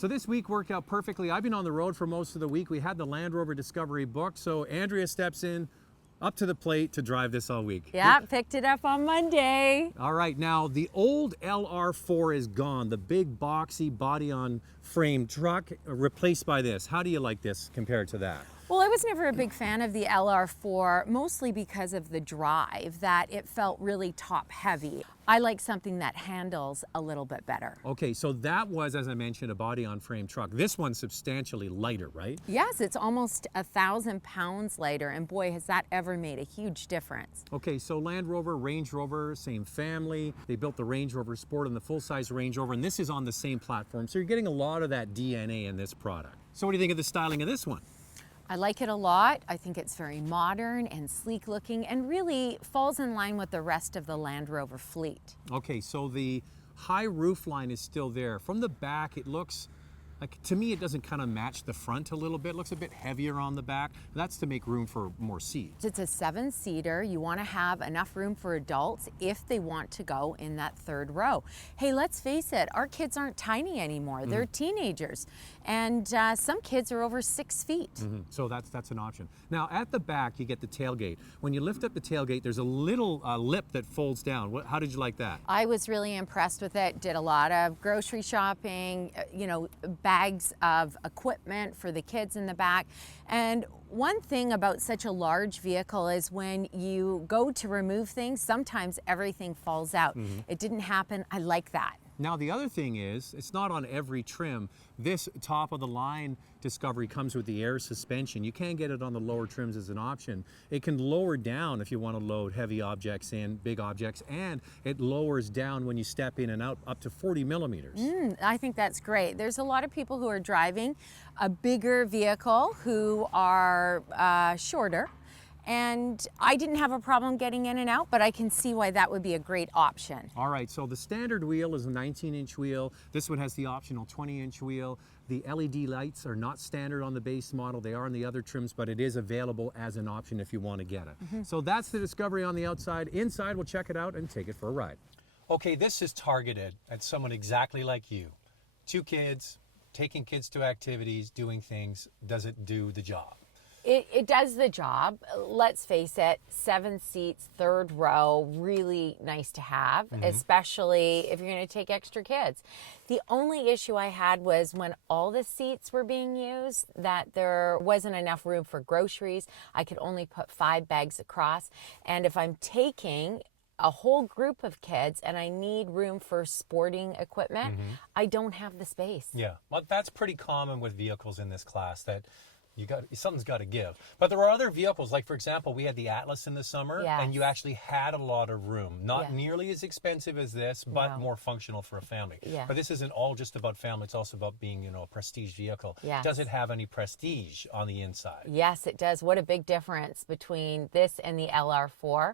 So this week worked out perfectly. I've been on the road for most of the week. We had the Land Rover Discovery booked, so Andrea steps in up to the plate to drive this all week. Yeah, picked it up on Monday. All right, now the old LR4 is gone, the big boxy body on frame truck replaced by this. How do you like this compared to that? Well, I was never a big fan of the LR4, mostly because of the drive, that it felt really top heavy. I like something that handles a little bit better. Okay, so that was, as I mentioned, a body on frame truck. This one's substantially lighter, right? Yes, it's almost 1,000 pounds lighter, and boy, has that ever made a huge difference. Okay, so Land Rover, Range Rover, same family. They built the Range Rover Sport and the full-size Range Rover, and this is on the same platform, so you're getting a lot of that DNA in this product. So what do you think of the styling of this one? I like it a lot. I think it's very modern and sleek looking and really falls in line with the rest of the Land Rover fleet. Okay, so the high roof line is still there. From the back, it looks like, to me, it doesn't kind of match the front a little bit. It looks a bit heavier on the back. That's to make room for more seats. It's a 7-seater. You want to have enough room for adults if they want to go in that third row. Hey, let's face it, our kids aren't tiny anymore. They're teenagers. And some kids are over 6 feet. So that's an option. Now, at the back, you get the tailgate. When you lift up the tailgate, there's a little lip that folds down. How did you like that? I was really impressed with it. Did a lot of grocery shopping, bags of equipment for the kids in the back. And one thing about such a large vehicle is when you go to remove things, sometimes everything falls out. It didn't happen. I like that. Now the other thing is, it's not on every trim. This top of the line Discovery comes with the air suspension. You can get it on the lower trims as an option. It can lower down if you want to load heavy objects in, big objects, and it lowers down when you step in and out up to 40 millimeters. I think that's great. There's a lot of people who are driving a bigger vehicle who are shorter. And I didn't have a problem getting in and out, but I can see why that would be a great option. All right, so the standard wheel is a 19-inch wheel. This one has the optional 20-inch wheel. The LED lights are not standard on the base model. They are on the other trims, but it is available as an option if you want to get it. So that's the Discovery on the outside. Inside, we'll check it out and take it for a ride. Okay, this is targeted at someone exactly like you. 2 kids, taking kids to activities, doing things. Does it do the job? It does the job. Let's face it, 7 seats, third row, really nice to have, especially if you're going to take extra kids. The only issue I had was when all the seats were being used, that there wasn't enough room for groceries. I could only put 5 bags across. And if I'm taking a whole group of kids and I need room for sporting equipment, I don't have the space. Yeah, well, that's pretty common with vehicles in this class, that something's got to give. But there are other vehicles, like for example, we had the Atlas in the summer, and you actually had a lot of room. Not nearly as expensive as this, but more functional for a family. But this isn't all just about family, it's also about being, a prestige vehicle. Does it have any prestige on the inside? Yes, it does. What a big difference between this and the LR4.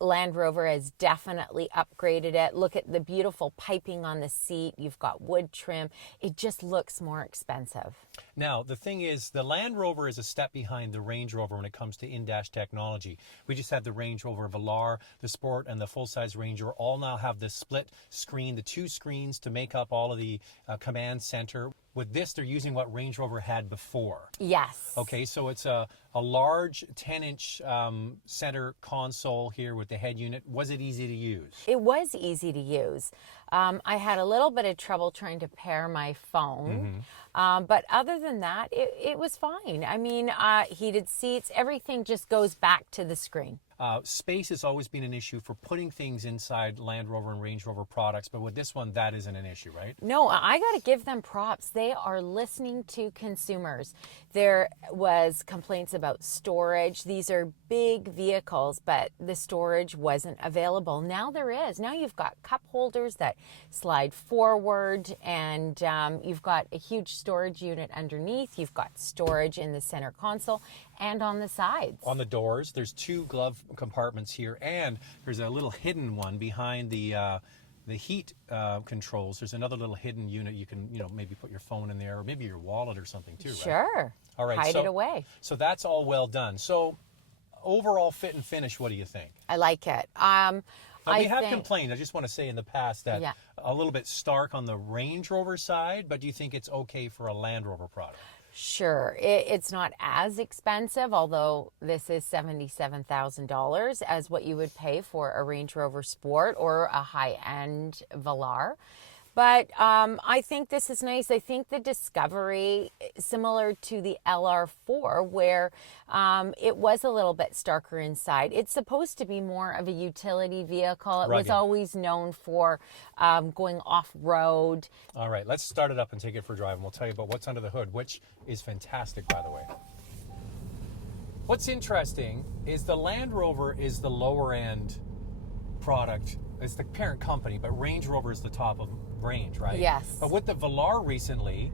Land Rover has definitely upgraded it. Look at the beautiful piping on the seat. You've got wood trim. It just looks more expensive. Now, the thing is, the Land Rover is a step behind the Range Rover when it comes to in-dash technology. We just had the Range Rover Velar, the Sport, and the full-size Ranger all now have the split screen, the 2 screens to make up all of the command center. With this, they're using what Range Rover had before. Yes. Okay, so it's a large 10-inch center console here with the head unit. Was it easy to use? It was easy to use. I had a little bit of trouble trying to pair my phone. But other than that, it was fine. I mean, heated seats, everything just goes back to the screen. Space has always been an issue for putting things inside Land Rover and Range Rover products, but with this one, that isn't an issue, right? No, I got to give them props. They are listening to consumers. There was complaints about storage. These are big vehicles, but the storage wasn't available. Now there is. Now you've got cup holders that slide forward, and you've got a huge storage unit underneath. You've got storage in the center console and on the sides. On the doors, there's 2 glove compartments here, and there's a little hidden one behind the heat controls. There's another little hidden unit. You can, maybe put your phone in there, or maybe your wallet or something too, right? Sure. All right. Hide it away. So that's all well done. So overall fit and finish, what do you think? I like it. Now, we have complained, I just want to say in the past that Yeah. a little bit stark on the Range Rover side, but do you think it's okay for a Land Rover product? Sure, it's not as expensive, although this is $77,000 as what you would pay for a Range Rover Sport or a high-end Velar. But I think this is nice. I think the Discovery, similar to the LR4, where it was a little bit starker inside. It's supposed to be more of a utility vehicle. It was Rugged. always known for going off-road. All right, let's start it up and take it for a drive, and we'll tell you about what's under the hood, which is fantastic, by the way. What's interesting is the Land Rover is the lower-end product. It's the parent company, but Range Rover is the top of range, right? Yes. But with the Velar recently,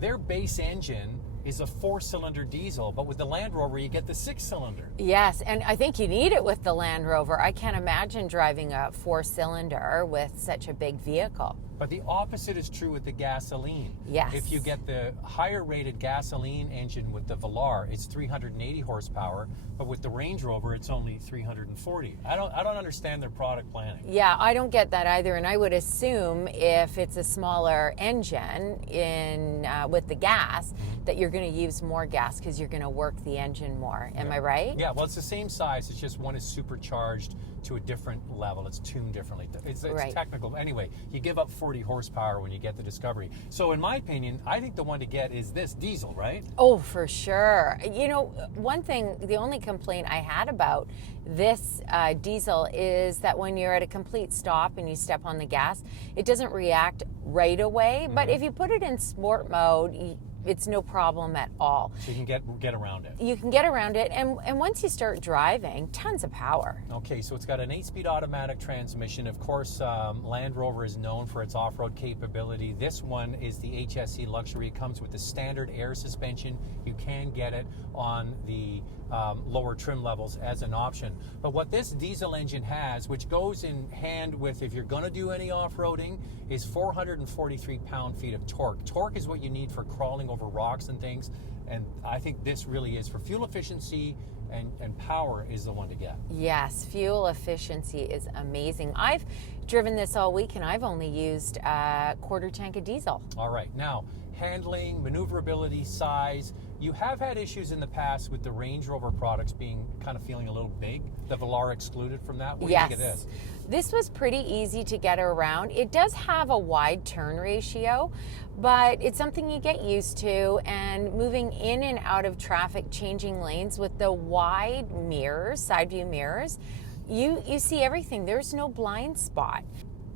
their base engine is a 4-cylinder diesel, but with the Land Rover, you get the 6-cylinder. Yes, and I think you need it with the Land Rover. I can't imagine driving a 4-cylinder with such a big vehicle. But the opposite is true with the gasoline. Yes. If you get the higher rated gasoline engine with the Velar, it's 380 horsepower, but with the Range Rover, it's only 340. I don't understand their product planning. Yeah, I don't get that either, and I would assume if it's a smaller engine in with the gas, that you're going to use more gas because you're going to work the engine more. Am I right? Yeah, well, it's the same size. It's just one is supercharged to a different level. It's tuned differently. It's Right. technical. Anyway, you give up 40 horsepower when you get the Discovery. So in my opinion, I think the one to get is this diesel, right? Oh, for sure. You know, one thing, the only complaint I had about this diesel is that when you're at a complete stop and you step on the gas, it doesn't react right away. But if you put it in sport mode, it's no problem at all. So you can get around it. You can get around it, and once you start driving, tons of power. Okay, so it's got an 8-speed automatic transmission. Of course, Land Rover is known for its off-road capability. This one is the HSE Luxury. It comes with the standard air suspension. You can get it on the lower trim levels as an option. But what this diesel engine has, which goes in hand with if you're going to do any off-roading, is 443 pound-feet of torque. Torque is what you need for crawling over rocks and things, and I think this really is for fuel efficiency and power is the one to get. Yes, fuel efficiency is amazing. I've driven this all week, and I've only used a quarter tank of diesel. All right, now handling, maneuverability, size. You have had issues in the past with the Range Rover products being kind of feeling a little big. The Velar excluded from that. What do you think of this? This was pretty easy to get around. It does have a wide turn ratio, but it's something you get used to, and moving in and out of traffic, changing lanes with the wide mirrors, side view mirrors, you see everything. There's no blind spot.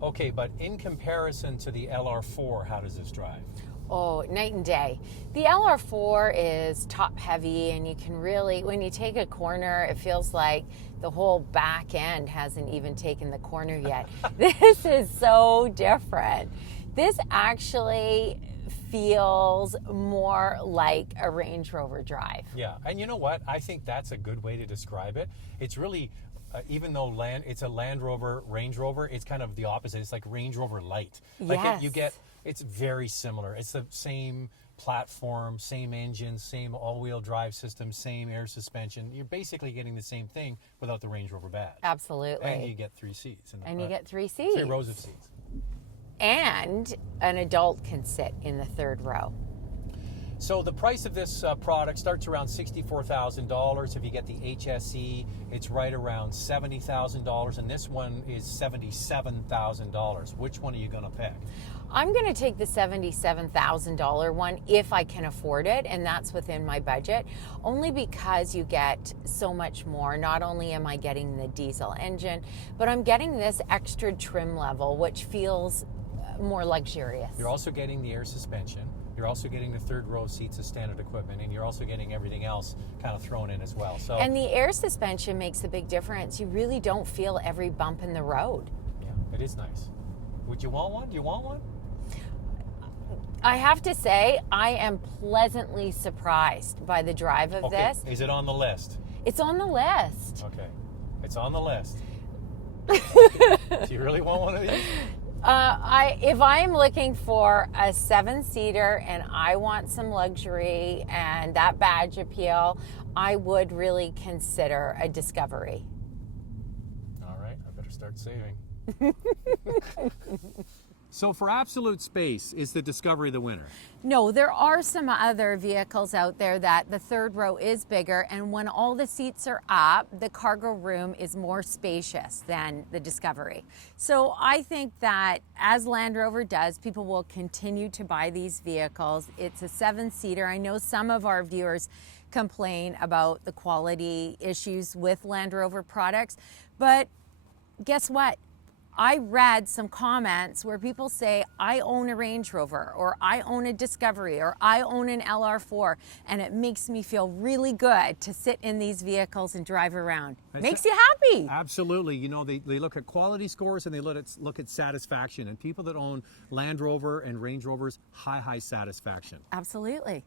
Okay, but in comparison to the LR4, how does this drive? Oh, night and day. The LR4 is top heavy, and you can really, when you take a corner, it feels like the whole back end hasn't even taken the corner yet. This is so different. This actually feels more like a Range Rover drive. Yeah, and you know what? I think that's a good way to describe it. It's really, even though it's a Land Rover, Range Rover, it's kind of the opposite. It's like Range Rover Light. Yes. It's very similar. It's the same platform, same engine, same all-wheel drive system, same air suspension. You're basically getting the same thing without the Range Rover badge. Absolutely. And you get 3 seats. And you get 3 seats. 3 rows of seats. And an adult can sit in the third row. So the price of this product starts around $64,000. If you get the HSE, it's right around $70,000, and this one is $77,000. Which one are you going to pick? I'm going to take the $77,000 one if I can afford it, and that's within my budget, only because you get so much more. Not only am I getting the diesel engine, but I'm getting this extra trim level, which feels more luxurious. You're also getting the air suspension. You're also getting the third row seats as standard equipment, and you're also getting everything else kind of thrown in as well. So, and the air suspension makes a big difference. You really don't feel every bump in the road. yeah, it is nice. Would you want one? Do you want one? I have to say, I am pleasantly surprised by the drive of this. Is it on the list? It's on the list. Okay. It's on the list. Do you really want one of these? If I'm looking for a 7-seater and I want some luxury and that badge appeal, I would really consider a Discovery. All right. I better start saving. So for absolute space, is the Discovery the winner? No, there are some other vehicles out there that the third row is bigger, and when all the seats are up, the cargo room is more spacious than the Discovery. So I think that as Land Rover does, people will continue to buy these vehicles. It's a 7-seater. I know some of our viewers complain about the quality issues with Land Rover products, but guess what? I read some comments where people say, I own a Range Rover, or I own a Discovery, or I own an LR4, and it makes me feel really good to sit in these vehicles and drive around. Makes you happy. Absolutely. You know, they look at quality scores and they look at satisfaction. And people that own Land Rover and Range Rovers, high satisfaction. Absolutely.